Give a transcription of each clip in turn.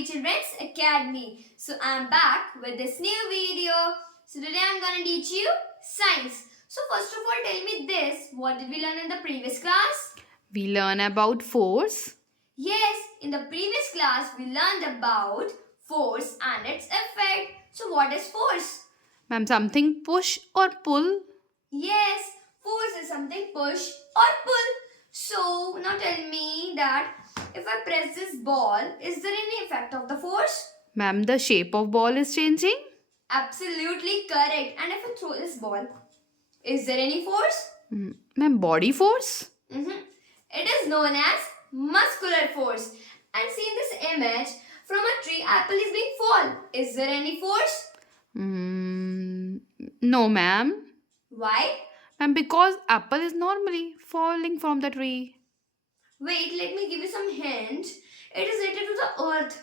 Happy Children's Academy. So I'm back with this new video. So today I'm gonna teach you science. So first of all, tell me this. What did we learn in the previous class? We learn about force. Yes, in the previous class we learned about force and its effect. So what is force? Ma'am, something push or pull. Yes, force is something push or pull. So now tell me that if I press this ball, is there any effect of the force? Ma'am, the shape of ball is changing. Absolutely correct. And if I throw this ball, is there any force? Ma'am, body force. It is known as muscular force. And see in this image, from a tree, apple is being fall. Is there any force? No, ma'am. Why? Ma'am, because apple is normally falling from the tree. Wait, let me give you some hint. It is related to the earth.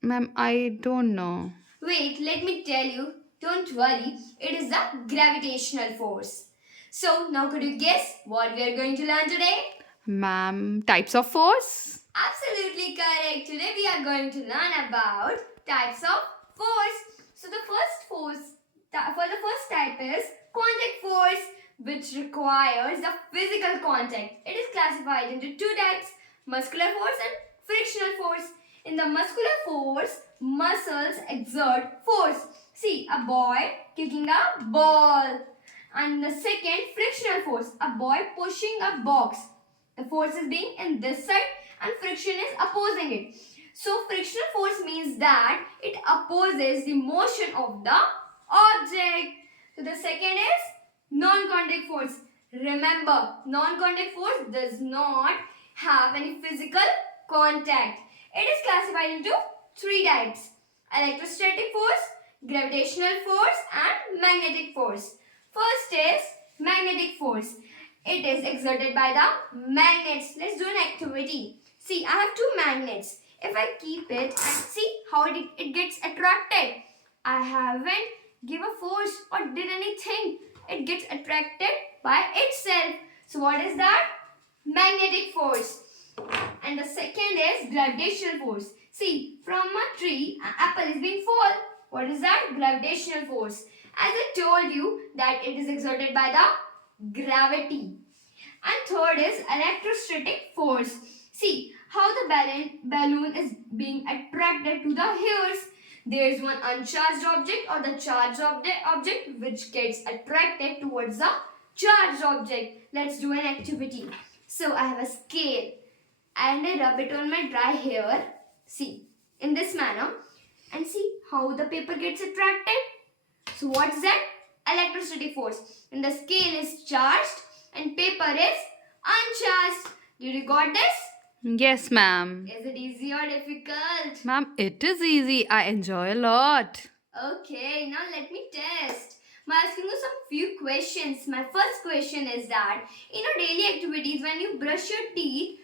Ma'am, I don't know. Wait, let me tell you. Don't worry. It is the gravitational force. So now could you guess what we are going to learn today? Ma'am, types of force. Absolutely correct. Today we are going to learn about types of force. So the first type is contact force, which requires the physical contact. It is classified into two types, muscular force and frictional force. In the muscular force, muscles exert force. See, a boy kicking a ball. And the second, frictional force, a boy pushing a box. The force is being in this side and friction is opposing it. So frictional force means that it opposes the motion of the object. So the second is non-contact force. Remember, non-contact force does not have any physical contact. It is classified into three types: electrostatic force, gravitational force and magnetic force. First is magnetic force. It is exerted by the magnets. Let's do an activity. See, I have two magnets. If I keep it and see how it gets attracted. I haven't give a force or did anything. It gets attracted by itself. So what is that? Magnetic force. And the second is gravitational force. See, from a tree, an apple is being fall. What is that? Gravitational force. As I told you that it is exerted by the gravity. And third is electrostatic force. See how the balloon is being attracted to the hairs. There is one uncharged object or the charged object which gets attracted towards the charged object. Let's do an activity. So I have a scale and I rub it on my dry hair. See, in this manner. And see how the paper gets attracted. So what's that? Electrostatic force. And the scale is charged and paper is uncharged. Did you got this? Yes, ma'am. Is it easy or difficult? Ma'am, it is easy. I enjoy a lot. Okay, now let me test. I'm asking you some few questions. My first question is that in your daily activities, when you brush your teeth,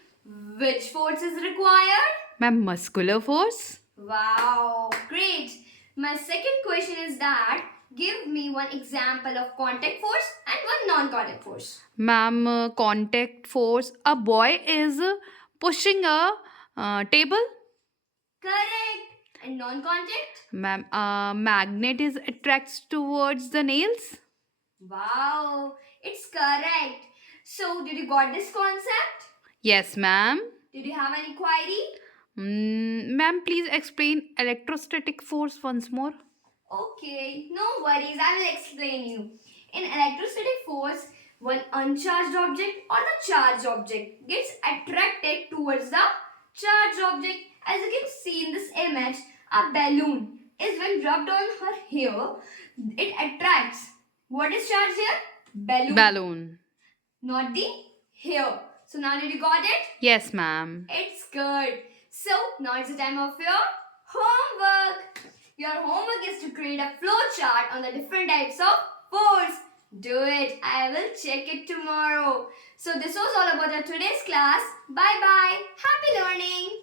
which force is required? Ma'am, muscular force. Wow, great. My second question is that give me one example of contact force and one non-contact force. Ma'am, contact force. A boy is pushing a table. Correct. And non-contact? Ma'am, magnet is attracts towards the nails. Wow, it's correct. So, did you got this concept? Yes, ma'am. Did you have any query? Ma'am, please explain electrostatic force once more. Okay, no worries. I will explain you. In electrostatic force, one uncharged object or the charged object gets attracted towards the charged object. As you can see in this image, a balloon is when rubbed on her hair, it attracts. What is charged here? Balloon. Not the hair. So now did you got it? Yes, ma'am. It's good. So now it's the time of your homework. Your homework is to create a flow chart on the different types of force. Do it. I will check it tomorrow. So this was all about our today's class. Bye bye. Happy learning.